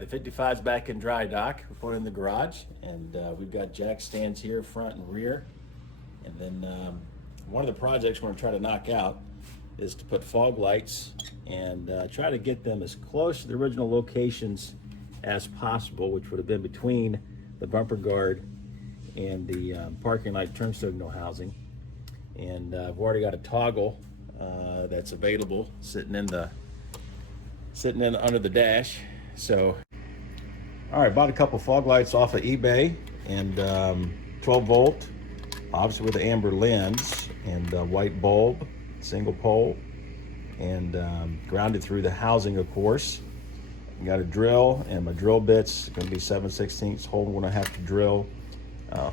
the 55's back in dry dock. We're putting in the garage, and we've got jack stands here, front and rear. And then one of the projects we're going to try to knock out is to put fog lights and try to get them as close to the original locations as possible, which would have been between the bumper guard and the parking light turn signal housing. And I've already got a toggle that's available sitting in under the dash. So, all right, bought a couple fog lights off of eBay, and 12 volt, obviously with the amber lens, and white bulb, single pole, and grounded through the housing, of course. Got a drill, and my drill bit's going to be 7/16 hole. I'm going to have to drill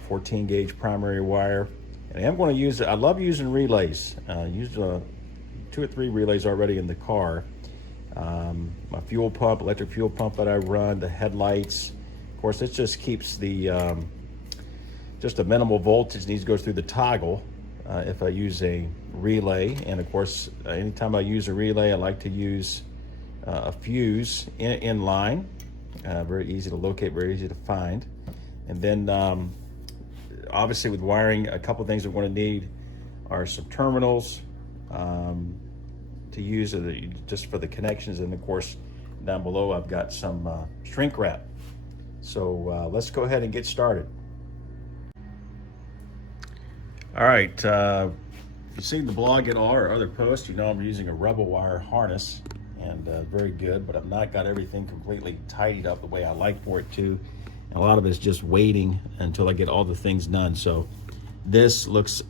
14 gauge primary wire. And I am going to use it. I love using relays. Used 2 or 3 relays already in the car. My fuel pump, electric fuel pump that I run, the headlights. Of course, it just keeps the just a minimal voltage needs to go through the toggle if I use a relay. And of course, anytime I use a relay, I like to use a fuse in line. Very easy to locate, very easy to find. And then obviously with wiring, a couple of things we're going to need are some terminals to use just for the connections. And of course, down below I've got some shrink wrap. So let's go ahead and get started. All right, if you've seen the blog at all or other posts, you know I'm using a rubber wire harness, and very good, but I've not got everything completely tidied up the way I like for it to. And a lot of it's just waiting until I get all the things done. So this looks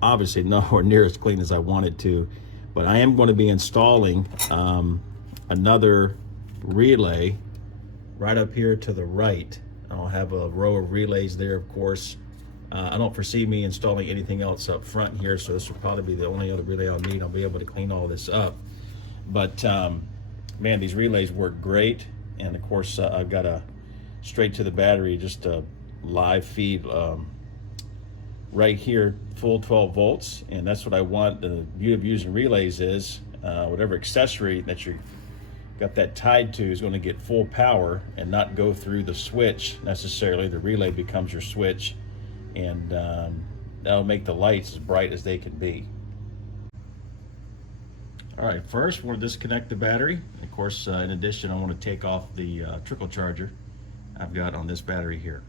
obviously nowhere near as clean as I want it to, but I am going to be installing another relay right up here to the right. I'll have a row of relays there, of course. I don't foresee me installing anything else up front here, so this will probably be the only other relay I'll need. I'll be able to clean all this up. But man, these relays work great. And of course, I've got a straight to the battery, just a live feed right here, full 12 volts. And that's what I want. The beauty of using relays is whatever accessory that you got that tied to is going to get full power and not go through the switch necessarily. The relay becomes your switch, and that'll make the lights as bright as they can be. All right, first we're going to disconnect the battery. Of course, in addition, I want to take off the trickle charger I've got on this battery here.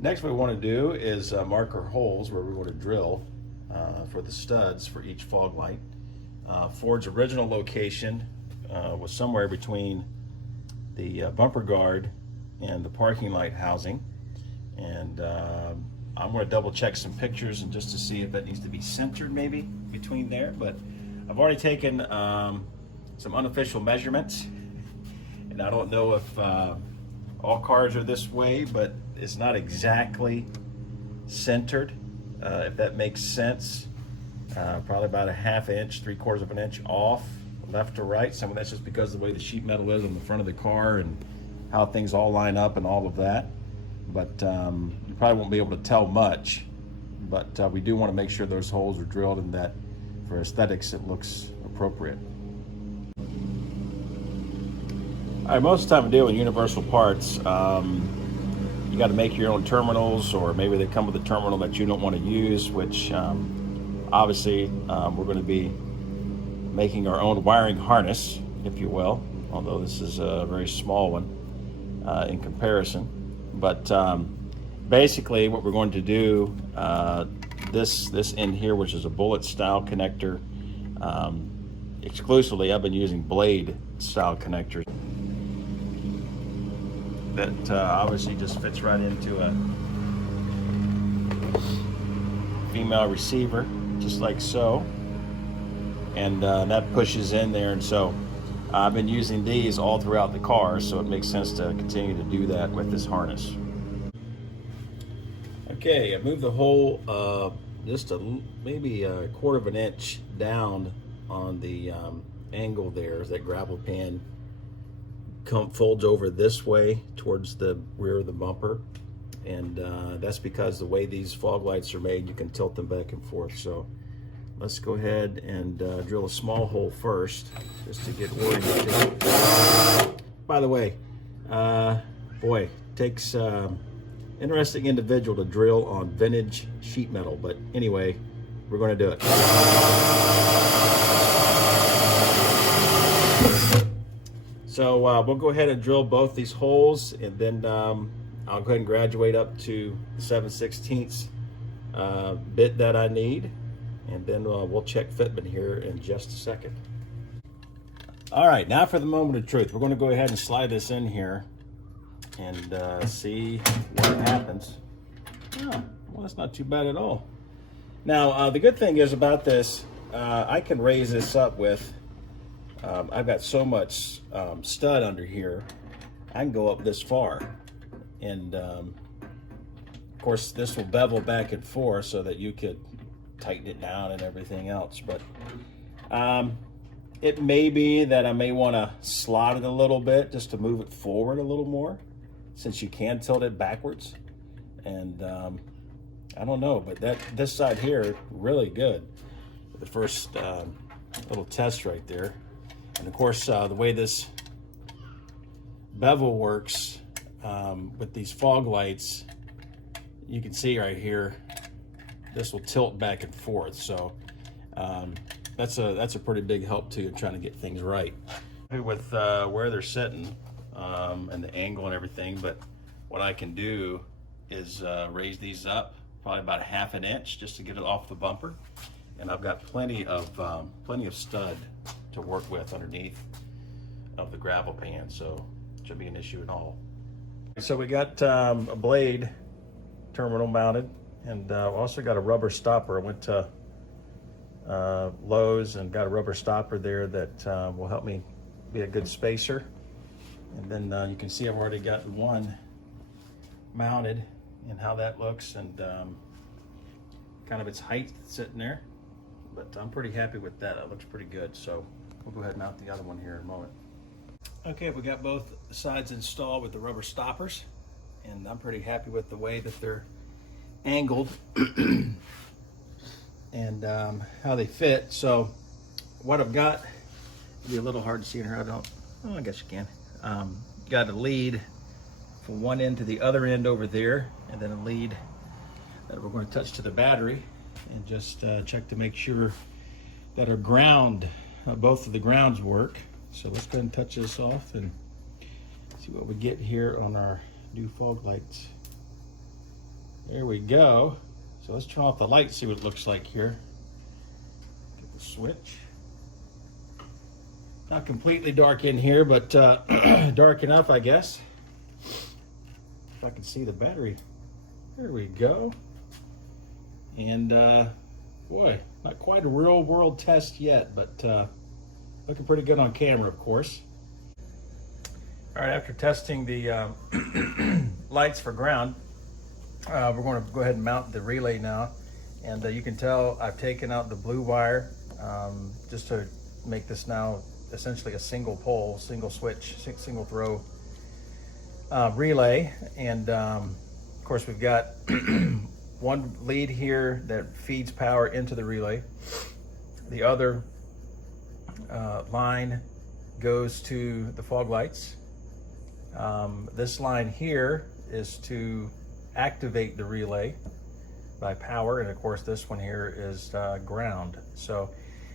Next, what we want to do is mark our holes where we want to drill for the studs for each fog light. Ford's original location was somewhere between the bumper guard and the parking light housing. And I'm going to double check some pictures and just to see if that needs to be centered maybe between there. But I've already taken some unofficial measurements, and I don't know if all cars are this way, but it's not exactly centered, if that makes sense. Probably about a ½ inch, 3/4 of an inch off left to right. Some of that's just because of the way the sheet metal is on the front of the car and how things all line up and all of that. But you probably won't be able to tell much, but we do want to make sure those holes are drilled and that for aesthetics it looks appropriate. All right, most of the time I deal with universal parts. You got to make your own terminals, or maybe they come with a terminal that you don't want to use, which obviously we're going to be making our own wiring harness, if you will, although this is a very small one in comparison. But basically what we're going to do, this end here, which is a bullet style connector, exclusively I've been using blade style connectors. That obviously just fits right into a female receiver, just like so, and that pushes in there. And so I've been using these all throughout the car, so it makes sense to continue to do that with this harness. Okay, I moved the hole just maybe a 1/4 of an inch down on the angle there as that gravel pan folds over this way towards the rear of the bumper. and that's because the way these fog lights are made, you can tilt them back and forth. So let's go ahead and drill a small hole first, just to get oriented. By the way, boy, takes interesting individual to drill on vintage sheet metal, but anyway, we're going to do it. So we'll go ahead and drill both these holes, and then I'll go ahead and graduate up to the 7/16 bit that I need, and then we'll check fitment here in just a second. All right, now for the moment of truth. We're going to go ahead and slide this in here and see what happens. Oh, well, that's not too bad at all. Now, the good thing is about this, I can raise this up with, I've got so much stud under here, I can go up this far. And of course, this will bevel back and forth so that you could tighten it down and everything else. But it may be that I may want to slot it a little bit just to move it forward a little more, since you can tilt it backwards. And I don't know, but this side here, really good. The first little test right there. And of course, the way this bevel works with these fog lights, you can see right here, this will tilt back and forth. So that's a pretty big help too in trying to get things right with where they're sitting and the angle and everything. But what I can do is raise these up probably about 1/2 inch just to get it off the bumper, and I've got plenty of stud to work with underneath of the gravel pan, so it shouldn't be an issue at all. So we got a blade terminal mounted, and also got a rubber stopper. I went to Lowe's and got a rubber stopper there that will help me be a good spacer. And then you can see I've already got one mounted and how that looks, and kind of its height sitting there. But I'm pretty happy with that. It looks pretty good. So we'll go ahead and mount the other one here in a moment. Okay, we got both sides installed with the rubber stoppers, and I'm pretty happy with the way that they're angled and how they fit. So what I've got, it'll be a little hard to see in here. I guess you can. Got a lead from one end to the other end over there, and then a lead that we're going to touch to the battery, and just check to make sure that our ground, both of the grounds work. So let's go ahead and touch this off and see what we get here on our new fog lights. There we go. So let's turn off the light, see what it looks like here. Get the switch. Not completely dark in here, but dark enough, I guess. If I can see the battery. There we go. And boy, not quite a real world test yet, but looking pretty good on camera, of course. All right, after testing the lights for ground, we're going to go ahead and mount the relay now. And you can tell I've taken out the blue wire just to make this now essentially a single pole, single switch, single throw relay. And of course, we've got one lead here that feeds power into the relay. The other line goes to the fog lights. This line here is to activate the relay by power, and of course this one here is ground. So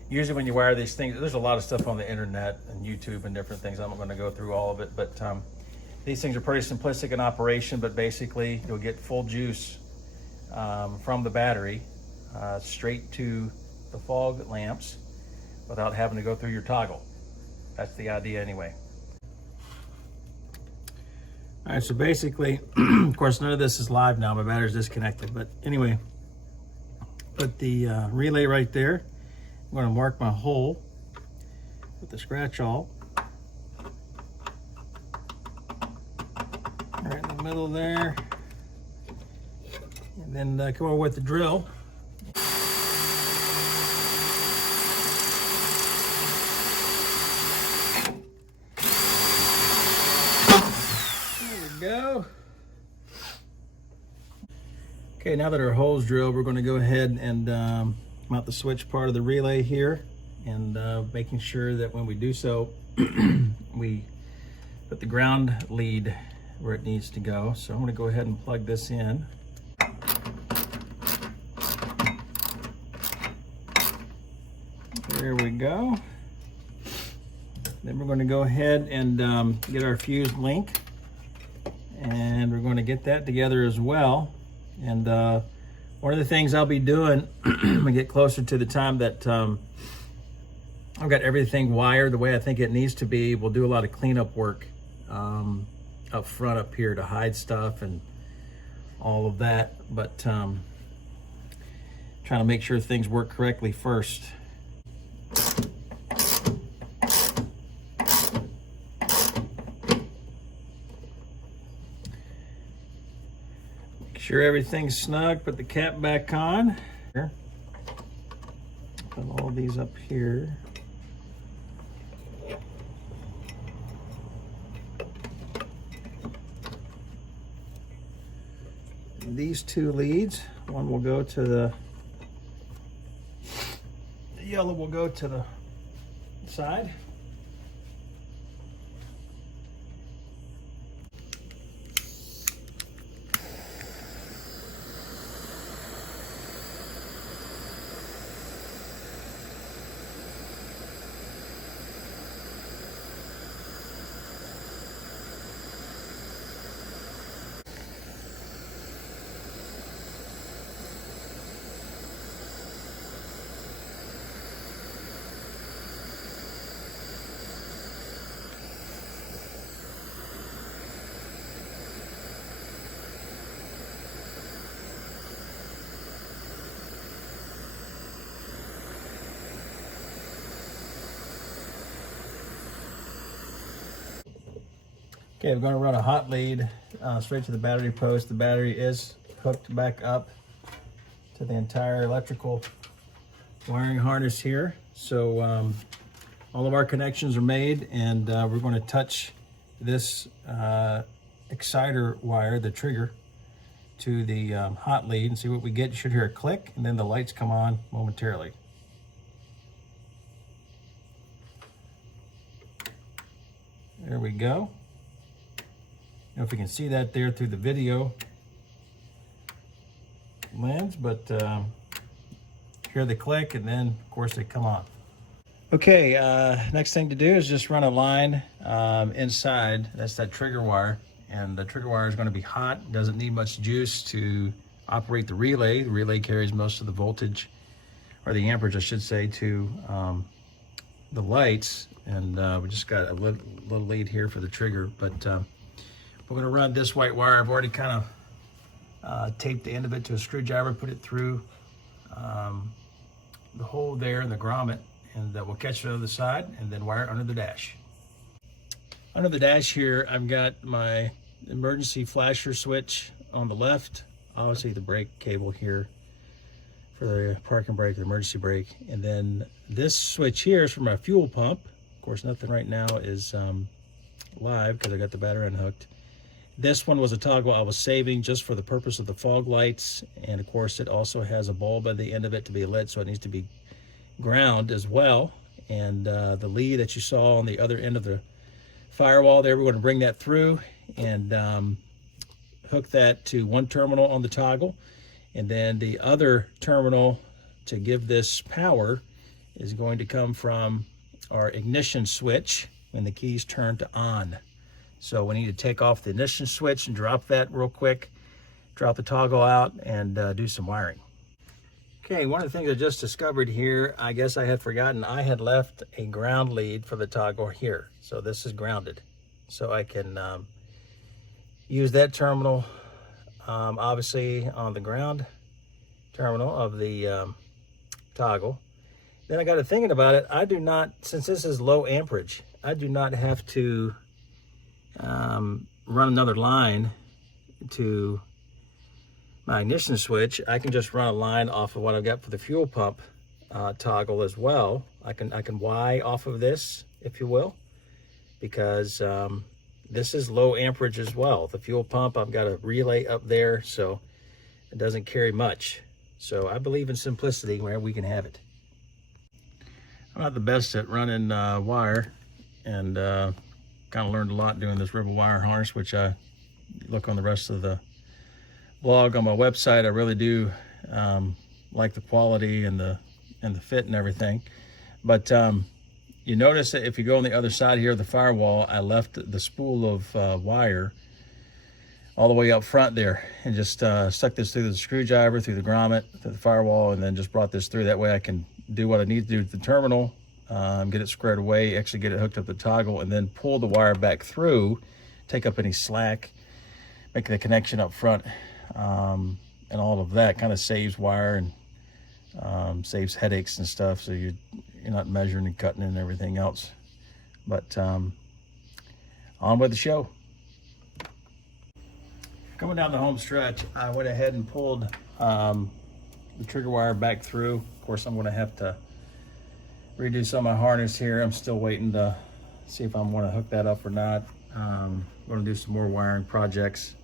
usually when you wire these things, there's a lot of stuff on the internet and YouTube and different things. I'm not going to go through all of it, but these things are pretty simplistic in operation. But basically you'll get full juice from the battery straight to the fog lamps without having to go through your toggle. That's the idea anyway. All right, so basically, of course, none of this is live now. My battery's disconnected, but anyway, put the relay right there. I'm going to mark my hole with the scratch awl. Right in the middle there. And then come over with the drill. There we go. Okay, now that our hole's drilled, we're going to go ahead and mount the switch part of the relay here, and making sure that when we do so, we put the ground lead where it needs to go. So I'm going to go ahead and plug this in. There we go. Then we're going to go ahead and get our fuse link, and we're going to get that together as well. And one of the things I'll be doing when we get closer to the time that I've got everything wired the way I think it needs to be, we'll do a lot of cleanup work up front up here to hide stuff and all of that. But trying to make sure things work correctly first. Make sure everything's snug, put the cap back on. Here. Put all these up here. These two leads, one will go to the yellow will go to the side. Okay, we're going to run a hot lead straight to the battery post. The battery is hooked back up to the entire electrical wiring harness here. So all of our connections are made, and we're going to touch this exciter wire, the trigger, to the hot lead and see what we get. You should hear a click, and then the lights come on momentarily. There we go. I don't know if we can see that there through the video lens, but hear the click, and then of course they come on. Okay, next thing to do is just run a line inside. That's that trigger wire, and the trigger wire is going to be hot. Doesn't need much juice to operate the relay. The relay carries most of the voltage, or the amperage I should say, to the lights, and we just got a little lead here for the trigger. But we're going to run this white wire. I've already kind of taped the end of it to a screwdriver, put it through the hole there in the grommet, and we'll catch it on the other side and then wire it under the dash. Under the dash here, I've got my emergency flasher switch on the left, obviously the brake cable here for the parking brake, the emergency brake, and then this switch here is for my fuel pump. Of course, nothing right now is live because I got the battery unhooked. This one was a toggle I was saving just for the purpose of the fog lights, and of course it also has a bulb at the end of it to be lit, so it needs to be ground as well. And the lead that you saw on the other end of the firewall there, we're going to bring that through and hook that to one terminal on the toggle, and then the other terminal to give this power is going to come from our ignition switch when the keys turn to on. So we need to take off the ignition switch and drop that real quick, drop the toggle out, and do some wiring. Okay, one of the things I just discovered here, I guess I had forgotten, I had left a ground lead for the toggle here. So this is grounded. So I can use that terminal, obviously on the ground terminal of the toggle. Then I got to thinking about it, I do not, since this is low amperage, I do not have to run another line to my ignition switch. I can just run a line off of what I've got for the fuel pump toggle as well. I can Y off of this, if you will, because this is low amperage as well. The fuel pump, I've got a relay up there, so It doesn't carry much. So I believe in simplicity wherever we can have it. I'm not the best at running wire, and kind of learned a lot doing this ribbon wire harness, which I look on the rest of the blog on my website. I really do like the quality and the fit and everything. But you notice that if you go on the other side here of the firewall, I left the spool of wire all the way up front there, and just stuck this through the screwdriver, through the grommet, through the firewall, and then just brought this through. That way I can do what I need to do with the terminal, get it squared away, actually get it hooked up to the toggle, and then pull the wire back through, take up any slack, make the connection up front, and all of that kind of saves wire and saves headaches and stuff, so you're not measuring and cutting and everything else. But on with the show. Coming down the home stretch, I went ahead and pulled the trigger wire back through. Of course, I'm going to have to redo some of my harness here. I'm still waiting to see if I want to hook that up or not. I'm going to do some more wiring projects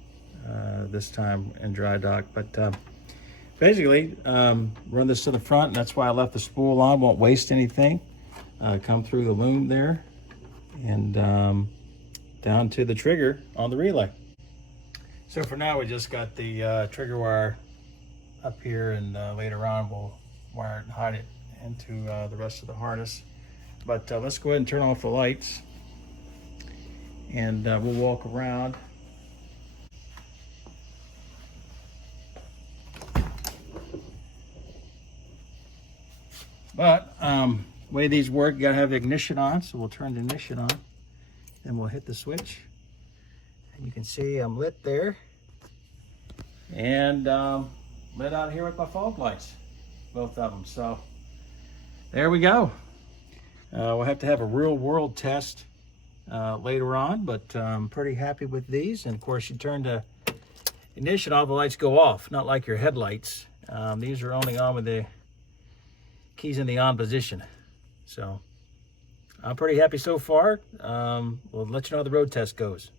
this time in dry dock. But basically, run this to the front, and that's why I left the spool on. Won't waste anything. Come through the loom there and down to the trigger on the relay. So for now, we just got the trigger wire up here, and later on we'll wire it and hide it into the rest of the harness. But let's go ahead and turn off the lights, and we'll walk around. But the way these work, you gotta have the ignition on, so we'll turn the ignition on, then we'll hit the switch. And you can see I'm lit there, and lit out here with my fog lights, both of them. So there we go. We'll have to have a real world test later on, but I'm pretty happy with these. And of course, you turn the ignition off, the lights go off, not like your headlights. These are only on with the keys in the on position. So I'm pretty happy so far. We'll let you know how the road test goes.